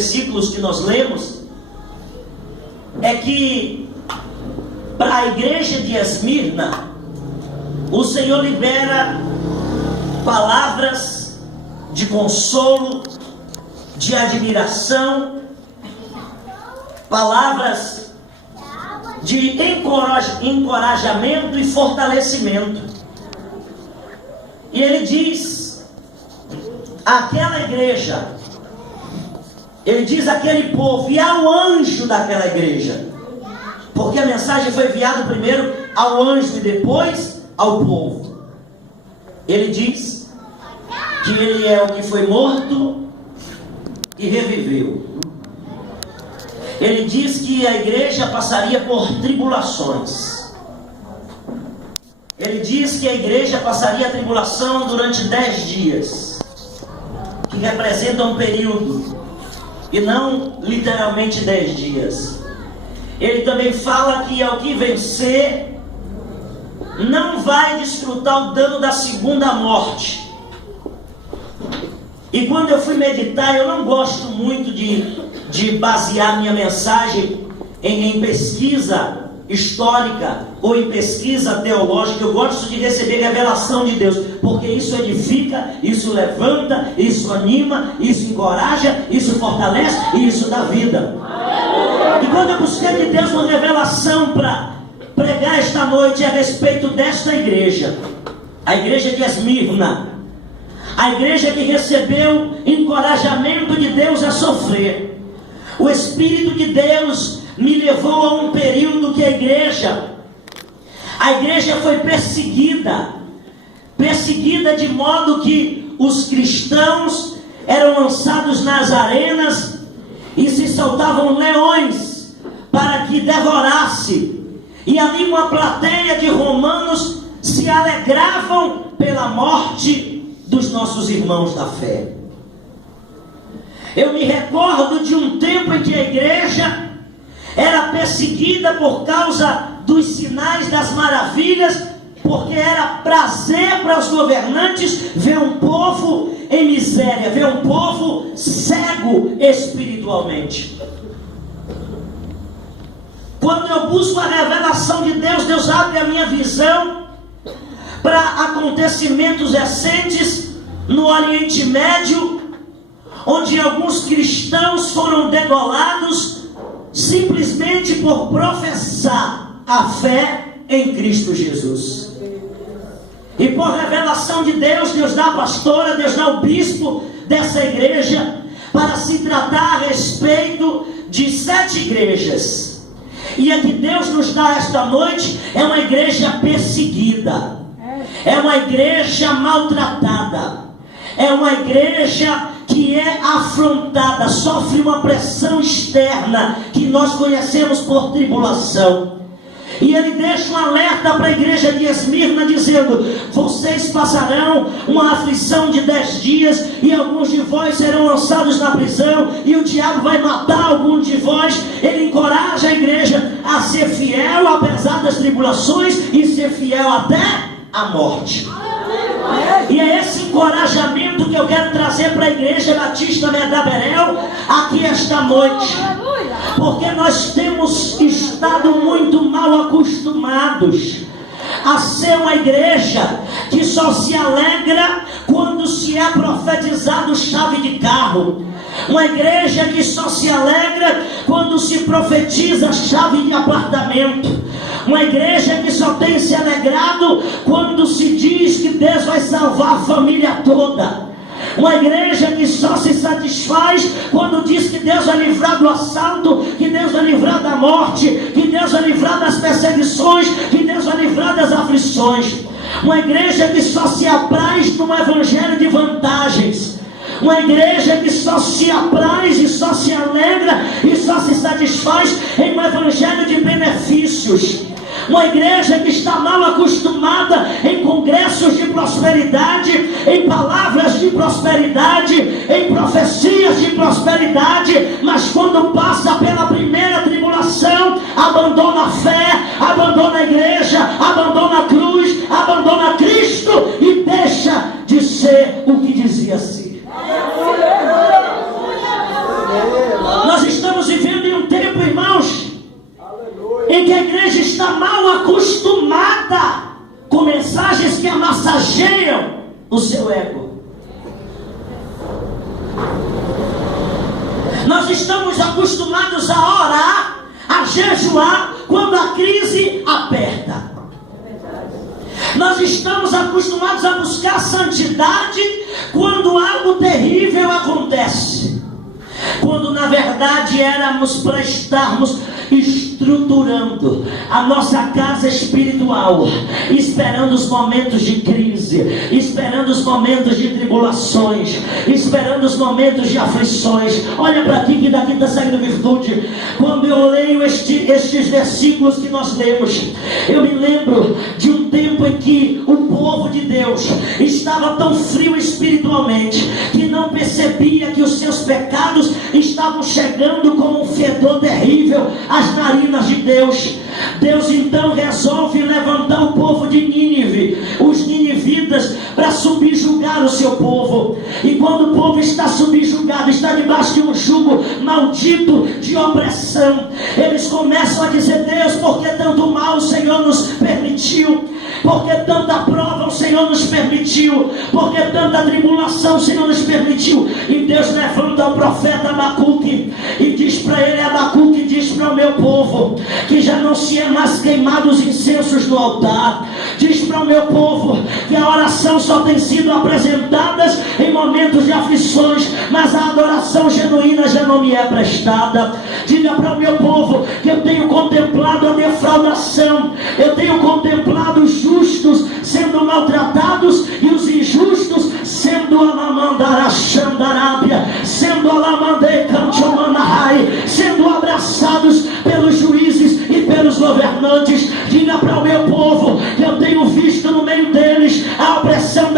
versículos que nós lemos, é que para a igreja de Esmirna, o Senhor libera palavras de consolo, de admiração, palavras de encorajamento e fortalecimento. E ele diz àquela igreja, ele diz àquele povo e ao anjo daquela igreja, porque a mensagem foi enviada primeiro ao anjo e depois ao povo. Ele diz que ele é o que foi morto e reviveu. Ele diz que a igreja passaria por tribulações. Ele diz que a igreja passaria a tribulação durante 10 dias, que representa um período, e não literalmente 10 dias. Ele também fala que ao que vencer não vai desfrutar o dano da segunda morte. E quando eu fui meditar, eu não gosto muito de basear minha mensagem em pesquisa histórica ou em pesquisa teológica. Eu gosto de receber revelação de Deus, porque isso edifica, isso levanta, isso anima, isso encoraja, isso fortalece e isso dá vida. E quando eu busquei de Deus uma revelação para pregar esta noite a respeito desta igreja, a igreja de Esmirna, a igreja que recebeu encorajamento de Deus a sofrer, o Espírito de Deus me levou a um período que a igreja foi perseguida de modo que os cristãos eram lançados nas arenas e se soltavam leões para que devorasse, e ali uma plateia de romanos se alegravam pela morte dos nossos irmãos da fé. Eu me recordo de um tempo em que a igreja era perseguida por causa dos sinais, das maravilhas, porque era prazer para os governantes ver um povo em miséria, ver um povo cego espiritualmente. Quando eu busco a revelação de Deus, Deus abre a minha visão para acontecimentos recentes no Oriente Médio, onde alguns cristãos foram degolados simplesmente por professar a fé em Cristo Jesus. E por revelação de Deus, Deus dá a pastora, Deus dá o bispo dessa igreja para se tratar a respeito de 7 igrejas. E a que Deus nos dá esta noite é uma igreja perseguida, é uma igreja maltratada, é uma igreja que é afrontada, sofre uma pressão externa que nós conhecemos por tribulação. E ele deixa um alerta para a igreja de Esmirna dizendo: vocês passarão uma aflição de 10 dias, e alguns de vós serão lançados na prisão, e o diabo vai matar alguns de vós. Ele encoraja a igreja a ser fiel apesar das tribulações e ser fiel até a morte. E é esse encorajamento que eu quero trazer para a igreja Batista Verdaberel aqui esta noite, porque nós temos estado muito mal acostumados a ser uma igreja que só se alegra quando se é profetizado chave de carro, uma igreja que só se alegra quando se profetiza chave de apartamento, uma igreja que só tem se alegrado quando se diz que Deus vai salvar a família toda, uma igreja que só se satisfaz quando diz que Deus vai livrar do assalto, que Deus vai livrar da morte, que Deus vai livrar das perseguições, que Deus vai livrar das aflições, uma igreja que só se apraz num evangelho de vantagens, uma igreja que só se apraz e só se alegra e só se satisfaz em um evangelho de benefícios, uma igreja que está mal acostumada em congressos de prosperidade, em palavras de prosperidade, em profecias de prosperidade, mas quando passa pela primeira tribulação, abandona a fé, abandona a igreja, abandona a cruz, abandona Cristo e deixa de ser o que dizia ser. estamos vivendo em um tempo, irmãos, em que a igreja está mal acostumada com mensagens que amassageiam o seu ego. Nós estamos acostumados a orar, a jejuar, quando a crise aperta. Nós estamos acostumados a buscar santidade quando algo terrível acontece. Quando na verdade éramos para estarmos estruturando a nossa casa espiritual, esperando os momentos de crise, esperando os momentos de tribulações, esperando os momentos de aflições. Olha para aqui que daqui está saindo virtude. Quando eu leio estes versículos que nós lemos, eu me lembro de um tempo em que o povo de Deus estava tão frio espiritualmente que não percebia que os seus pecados estavam chegando como um fedor terrível às narinas de Deus. Deus então resolve levantar o povo de Nínive, os ninivitas, para subjugar o seu povo. E quando o povo está subjugado, está debaixo de um jugo maldito de opressão, eles começam a dizer: Deus, por que tanto mal o Senhor nos permitiu? Por que tanta prova o Senhor nos permitiu? Por que tanta tribulação o Senhor nos permitiu? E Deus levanta o profeta Abacuque e diz para ele: Abacuque, diz para o meu povo que já não se é mais queimados incensos no altar. Diz para o meu povo que a oração só tem sido apresentadas em momentos de aflições, mas a adoração genuína já não me é prestada. Diga para o meu povo que eu tenho contemplado a defraudação, eu tenho contemplado os justos sendo maltratados e os injustos sendo alamandarachandarábia, sendo alamandecanchomanahai, sendo abraçados pelos juízes e pelos governantes. Diga para o meu povo que eu tenho visto no meio deles a opressão